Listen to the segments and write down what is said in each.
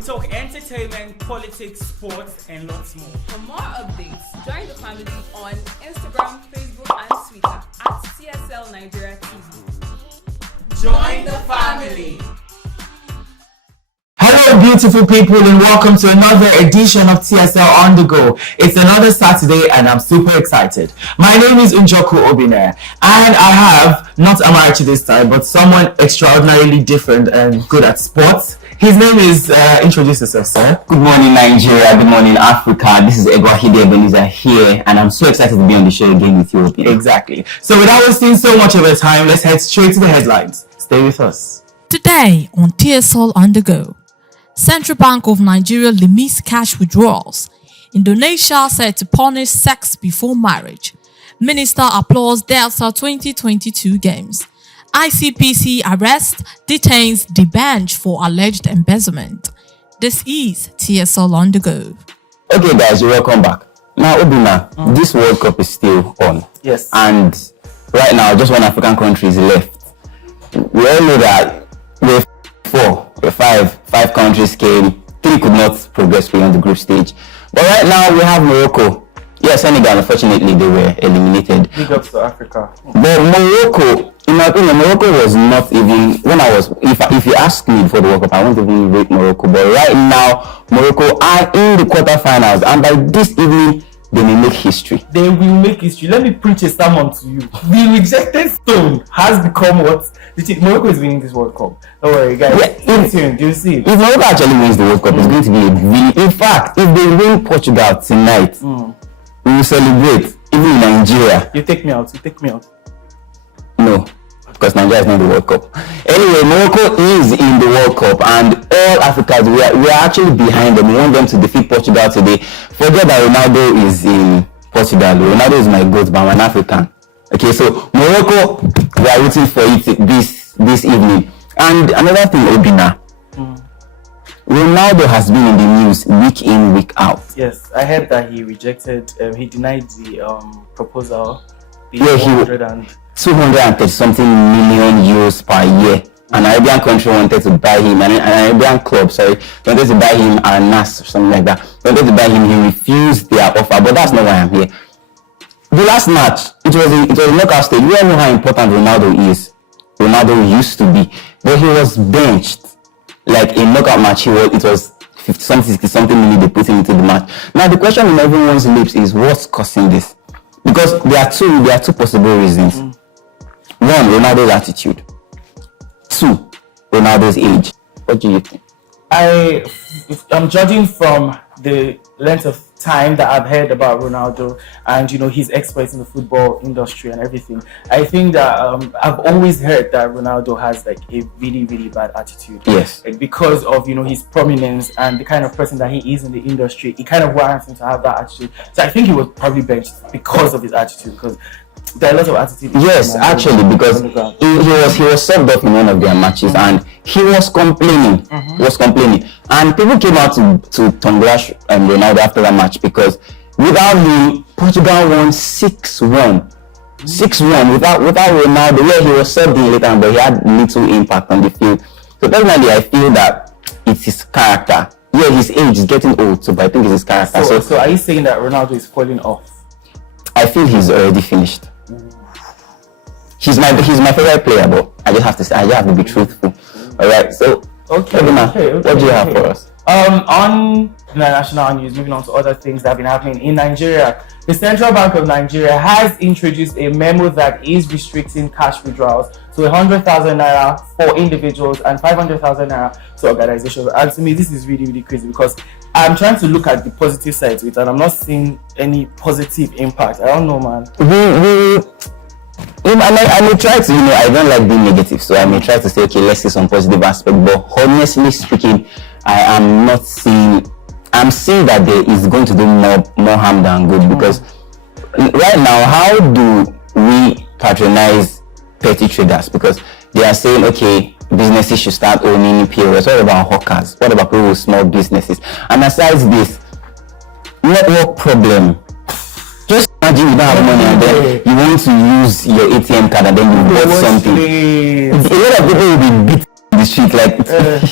We talk entertainment, politics, sports, and lots more. For more updates, join the family on Instagram, Facebook, and Twitter at TSLNIGERIA TV. Join the family. Hello, beautiful people, and welcome to another edition of TSL on the Go. It's another Saturday, and I'm super excited. My name is Njoku Obinere, and I have not Amarachi this time, but someone extraordinarily different and good at sports. His name is, introduce yourself, sir. Good morning, Nigeria. Good morning, Africa. This is Egwahide Ebenezer here, and I'm so excited to be on the show again with you. Exactly. So without wasting so much of our time, let's head straight to the headlines. Stay with us. Today on TSL on the Go, Central Bank of Nigeria limits cash withdrawals. Indonesia set to punish sex before marriage. Minister applauds Delta 2022 games. ICPC arrests, detains Dbanj for alleged embezzlement. This is TSL on the Go. Okay, guys, welcome back. Now, Obina, this World Cup is still on. Yes. And right now, just one African country is left. We all know that five countries came, 3 could not progress beyond the group stage. But right now, we have Morocco. Yes, Senegal, unfortunately, they were eliminated. Big ups to Africa. But Morocco, in my opinion, Morocco was not even, if you ask me before the World Cup, I won't even rate Morocco. But right now, Morocco are in the quarterfinals, and by this evening, they may make history. They will make history. Let me preach a sermon to you. The rejected stone has become what? Morocco is winning this World Cup. Don't worry, guys. Yeah, do you see it? If Morocco actually wins the World Cup, it's going to be a really. In fact, if they win Portugal tonight, we will celebrate. Even in Nigeria. You take me out. No, because Nigeria is not the World Cup. Anyway, Morocco is in the World Cup, and all Africans, we are actually behind them. We want them to defeat Portugal today. Forget that Ronaldo is in Portugal. Ronaldo is my goat, but I'm an African. Okay, so Morocco, we are rooting for it this evening. And another thing, Obina, Ronaldo has been in the news week in, week out. Yes, I heard that he rejected, he denied the proposal. The 230 something million euros per year. An Arabian country wanted to buy him, an Arabian club, wanted to buy him, Al Nassr or something like that. Wanted to buy him, he refused their offer, but that's not why I'm here. The last match, it was a knockout stage. We all know how important Ronaldo is. Ronaldo used to be, but he was benched. Like a knockout match, it was 50-something minutes they put him into the match. Now the question on everyone's lips is, what's causing this? Because there are two possible reasons. One, Ronaldo's attitude. 2, Ronaldo's age. What do you think? I'm judging from the length of time that I've heard about Ronaldo and his exploits in the football industry and everything. I think that I've always heard that Ronaldo has like a really, really bad attitude. Yes. Like, because of his prominence and the kind of person that he is in the industry, it kind of warrants him to have that attitude. So I think he was probably benched because of his attitude, because there are lots of attitude. Yes, actually, because he was subbed off in one of their matches and he was complaining. He was complaining, and people came out to congratulate Ronaldo after that match, because without him, Portugal won 6-1. 6-1 without Ronaldo. Yeah, he was subbed in later, but he had little impact on the field. So personally, I feel that it's his character. Yeah, his age is getting old, but I think it's his character. So are you saying that Ronaldo is falling off? I feel he's already finished. He's my favorite player, but I just have to be truthful. All right, so okay, what do you have for us? On national news, moving on to other things that have been happening in Nigeria. The Central Bank of Nigeria has introduced a memo that is restricting cash withdrawals to 100,000 naira for individuals and 500,000 naira to organizations. And to me, this is really, really crazy, because I'm trying to look at the positive side to it, and I'm not seeing any positive impact. I don't know, man. I may try to, I don't like being negative, so I may try to say, okay, let's see some positive aspect. But honestly speaking, I'm seeing that there is going to do more harm than good, because right now, how do we patronize petty traders? Because they are saying, okay, businesses should start owning POS. What about hawkers? What about people with small businesses? And aside this, network problem. Just imagine you don't have money and then you want to use your ATM card and then you bought something. A lot of people will be beat the street, like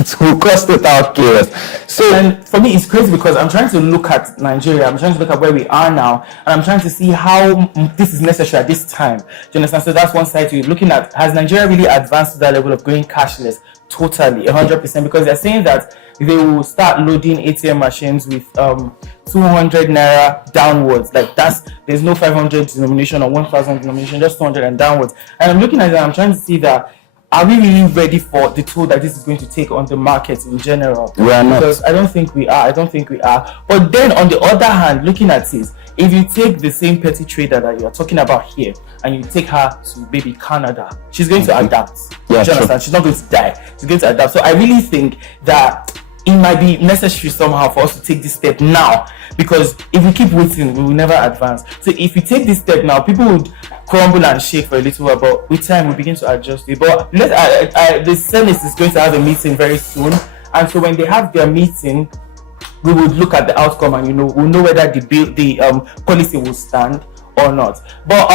it will cause total chaos. So, and for me, it's crazy because I'm trying to look at Nigeria. I'm trying to look at where we are now, and I'm trying to see how this is necessary at this time. Do you understand? So that's one side to it. Looking at, has Nigeria really advanced to that level of going cashless? Totally, 100%. Because they're saying that they will start loading ATM machines with 200 naira downwards. Like there's no 500 denomination or 1000 denomination, just 200 and downwards. And I'm looking at it, and I'm trying to see that, are we really ready for the toll that this is going to take on the market in general? We are not. Because I don't think we are. But then on the other hand, looking at it, if you take the same petty trader that you are talking about here and you take her to maybe Canada, she's going to adapt. Yeah, Do you understand? She's not going to die. She's going to adapt. So I really think that it might be necessary somehow for us to take this step now, because if we keep waiting, we will never advance. So if we take this step now, people would crumble and shake for a little while, but with time we begin to adjust it. But the Senate is going to have a meeting very soon, and so when they have their meeting, we would look at the outcome, and we'll know whether the policy will stand or not. But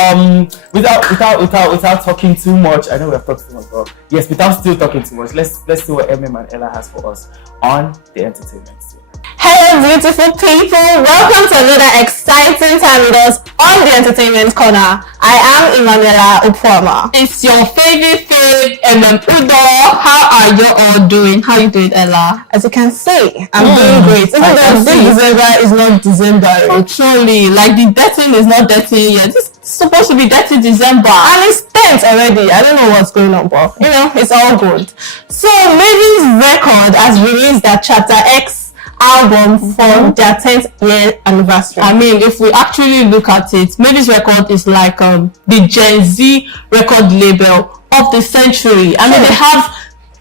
without talking too much, I know we have talked too much, but yes, without still talking too much, let's see what and Ella has for us on the entertainment scene. Hello beautiful people, welcome to another exciting time with us on the entertainment corner. I am Emanuela Upwama. It's your favorite Udo. How are you all doing? How you doing, Ella? As you can see, I'm doing great. Even though this December is not December. Actually, like the dating is not dating yet. This is supposed to be dating December. And it's 10th already. I don't know what's going on, but it's all good. So Mavis Record has released their Chapter X album for their 10th year anniversary. I mean, if we actually look at it, Mavis Record is like the Gen Z record label of the century. I mean, they have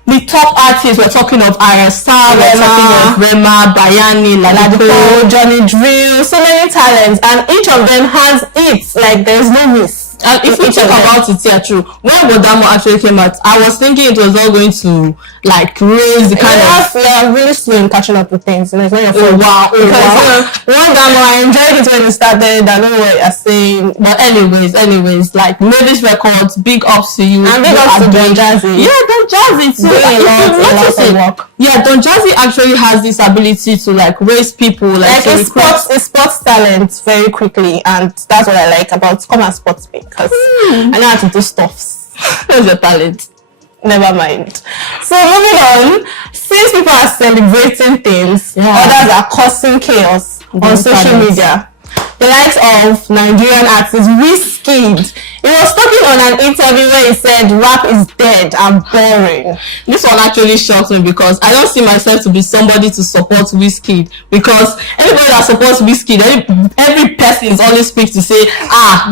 the top artists. We're talking of Arasa, we're talking of Rema, Bayani, Ladipo, Johnny Drill, so many talents, and each of them has it. Like there's no miss. And if we talk about it here, true, when Bodamo actually came out, I was thinking it was all going to like raise the kind of. They're really slow in catching up with things. And it's not your Oh, fault. wow. One Damo, I enjoyed it when it started. I don't know what you're saying. But anyways, like Mavis Records, big ups to you. And big ups to Don Jazzy. Yeah, Don Jazzy too. Doing a lot of work. Yeah, Don Jazzy actually has this ability to like raise people, like it spots talent very quickly, and that's what I like about Come and Spot Me, because I know how to do stuffs. That's your talent. Never mind. So moving on, since people are celebrating things, others are causing chaos on social media. The likes of Nigerian artist Wizkid, he was talking on an interview where he said rap is dead and boring. This one actually shocks me because I don't see myself to be somebody to support Wizkid, because everybody that supports Wizkid, every person is always quick to say,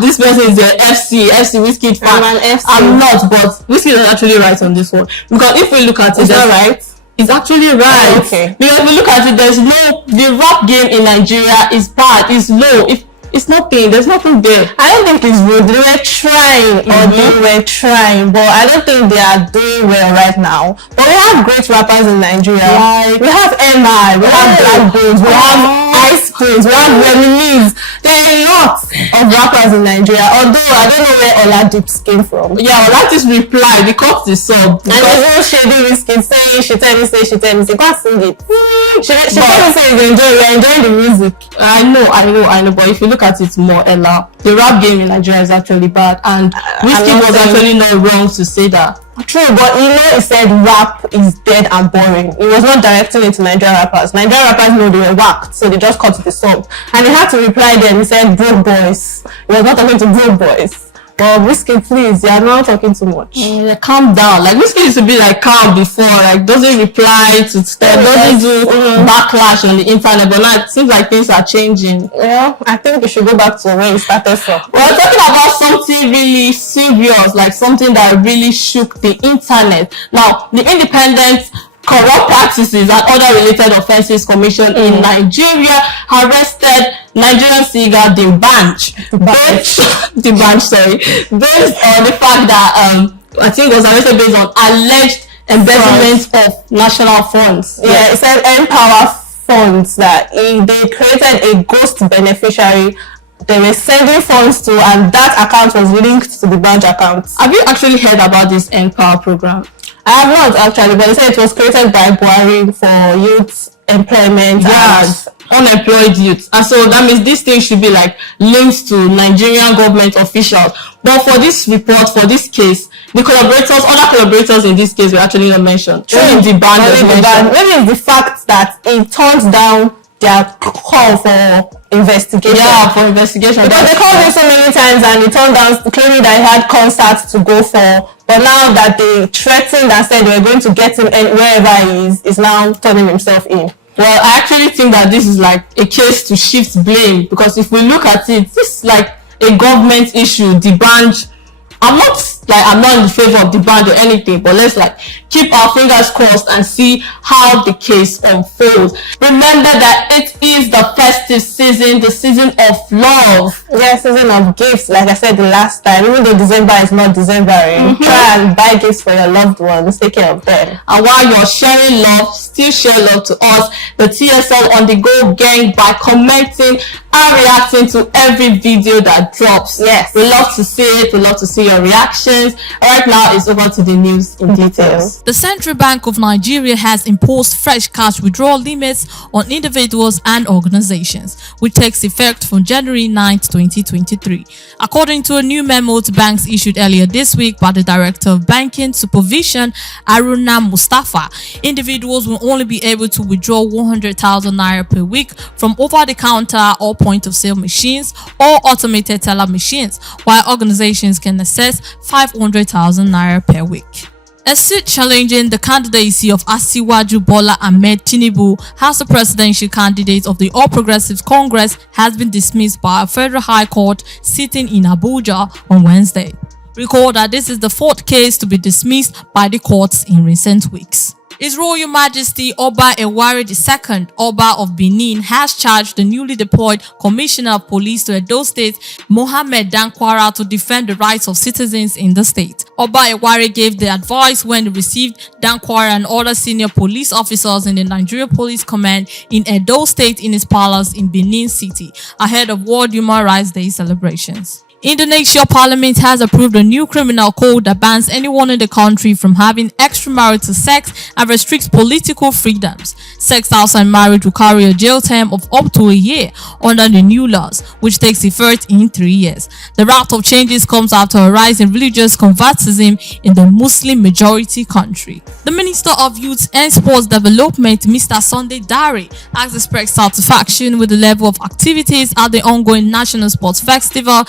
this person is the FC Wizkid fan. I'm not, but Wizkid is actually right on this one, because if we look at it, it's not right. It's actually right. Oh, okay. Because if we look at it, the rap game in Nigeria is bad, it's low. It's nothing. There's nothing there. I don't think it's rude. They were trying, but I don't think they are doing well right now. But we have great rappers in Nigeria. Like, we have MI, we have Black Bones, we have Ice Queens, we have Reminisce. There are lots of rappers in Nigeria. Although I don't know where Oladips came from. Yeah, Oladips replied because the sub. And there's no shady Wizkid saying she tell me. Go and sing it. She probably say you're enjoying the music. I know. But if you look at it more, Ella, the rap game in Nigeria is actually bad, and Wizkid was actually not wrong to say that. True, but he said rap is dead and boring. He was not directing it to Nigerian rappers. Nigerian rappers know they were whacked, so they just cut to the song. And he had to reply then. He said broke boys. He was not talking to broke boys. But Wizkid, please, you are not talking too much. Yeah, calm down. Like Wizkid used to be like calm before, like doesn't reply to stuff, doesn't do backlash on the internet. But now it seems like things are changing. Yeah, I think we should go back to where we started from. We're talking about something really serious, like something that really shook the internet. Now, the Independent Corrupt Practices and Other Related Offences Commission in Nigeria arrested Nigerian singer Dbanj. Based on the fact that I think it was arrested based on alleged embezzlement of national funds. Yeah, it said Empower Funds, that they created a ghost beneficiary they were sending funds to, and that account was linked to the Dbanj account. Have you actually heard about this Empower program? I have not actually, but they said it was created by Buhari for youth employment. Yes, unemployed youth. And so that means this thing should be like linked to Nigerian government officials. But for this report, for this case, the collaborators, other collaborators in this case were actually not mentioned. Only Dbanj was mentioned. Maybe it's the fact that it turns down their call for investigation. Yeah, for investigation. Because they called him so many times and he turned down, claiming that he had concerts to go for. But now that they threatened and said they were going to get him wherever he is now turning himself in. Well, I actually think that this is like a case to shift blame, because if we look at it, this is like a government issue. Dbanj, I'm not in the favor of Dbanj or anything, but let's like keep our fingers crossed and see how the case unfolds. Remember that it is the festive season, the season of love. Yeah, season of gifts, like I said the last time. Even though December is not December, try and buy gifts for your loved ones, take care of them. And while you're sharing love, still share love to us, the TSL on the Go gang, by commenting and reacting to every video that drops. Yes. We love to see it, we love to see your reactions. Right now it's over to the news in details. The Central Bank of Nigeria has imposed fresh cash withdrawal limits on individuals and organizations, which takes effect from January 9, 2023. According to a new memo to banks issued earlier this week by the Director of Banking Supervision, Aruna Mustafa, individuals will only be able to withdraw 100,000 naira per week from over-the-counter or point-of-sale machines or automated teller machines, while organizations can access 500,000 naira per week. A suit challenging the candidacy of Asiwaju Bola Ahmed Tinubu as the presidential candidate of the All Progressives Congress has been dismissed by a federal high court sitting in Abuja on Wednesday. Recall that this is the fourth case to be dismissed by the courts in recent weeks. His Royal Majesty Oba Ewari II, Oba of Benin, has charged the newly deployed Commissioner of Police to Edo State, Mohammed Dankwara, to defend the rights of citizens in the state. Oba Ewari gave the advice when he received Dankwara and other senior police officers in the Nigeria Police Command in Edo State in his palace in Benin City, ahead of World Human Rights Day celebrations. Indonesia Parliament has approved a new criminal code that bans anyone in the country from having extramarital sex and restricts political freedoms. Sex outside marriage will carry a jail term of up to a year under the new laws, which takes effect in 3 years. The raft of changes comes after a rise in religious conservatism in the Muslim-majority country. The Minister of Youth and Sports Development, Mr. Sunday Dare, has expressed satisfaction with the level of activities at the ongoing National Sports Festival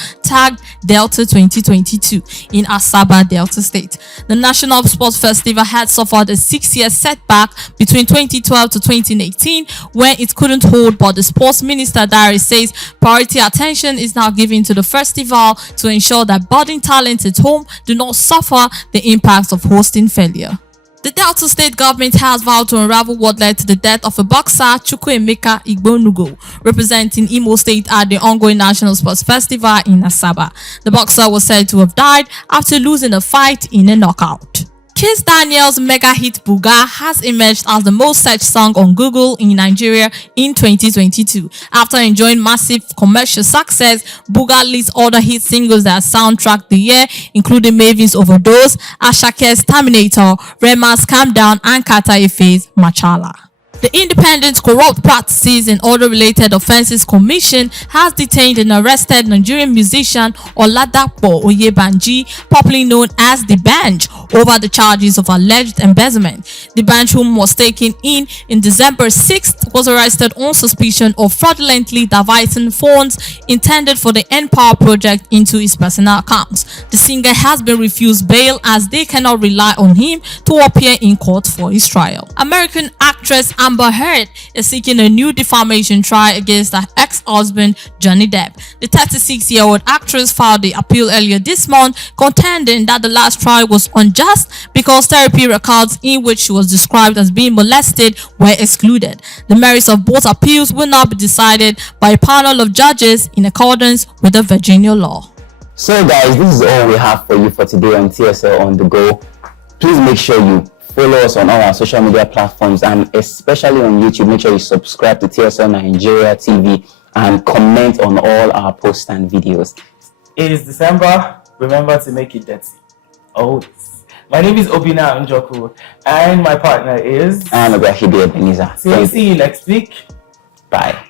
Delta 2022 in Asaba, Delta State. The National Sports Festival had suffered a 6-year setback between 2012 to 2018 when it couldn't hold, but the Sports Minister Dare says priority attention is now given to the festival to ensure that budding talents at home do not suffer the impacts of hosting failure. The Delta State government has vowed to unravel what led to the death of a boxer, Chukwuemeka Igbonugo, representing Imo State at the ongoing National Sports Festival in Asaba. The boxer was said to have died after losing a fight in a knockout. Kiss Daniel's mega hit Buga has emerged as the most searched song on Google in Nigeria in 2022. After enjoying massive commercial success, Buga leads other hit singles that soundtracked the year, including Mavin's Overdose, Ashake's Terminator, Rema's Calm Down, and Kata Efe's Machala. The Independent Corrupt Practices and Other Related Offences Commission has detained and arrested Nigerian musician Oladapo Oyebanji, popularly known as Dbanj, over the charges of alleged embezzlement. Dbanj, whom was taken in December 6th, was arrested on suspicion of fraudulently diverting funds intended for the N-Power project into his personal accounts. The singer has been refused bail as they cannot rely on him to appear in court for his trial. American actress Amber Heard is seeking a new defamation trial against her ex-husband Johnny Depp. The 36-year-old actress filed the appeal earlier this month, contending that the last trial was unjust because therapy records in which she was described as being molested were excluded. The merits of both appeals will now be decided by a panel of judges in accordance with the Virginia law. So guys, this is all we have for you for today on TSL on the Go. Please make sure you follow us on all our social media platforms, and especially on YouTube. Make sure you subscribe to TSL Nigeria TV and comment on all our posts and videos. It is December. Remember to make it dirty. Always. My name is Obina Njoku, and my partner is... I'm Abahide Ebenezer. So we'll see you next week. Bye.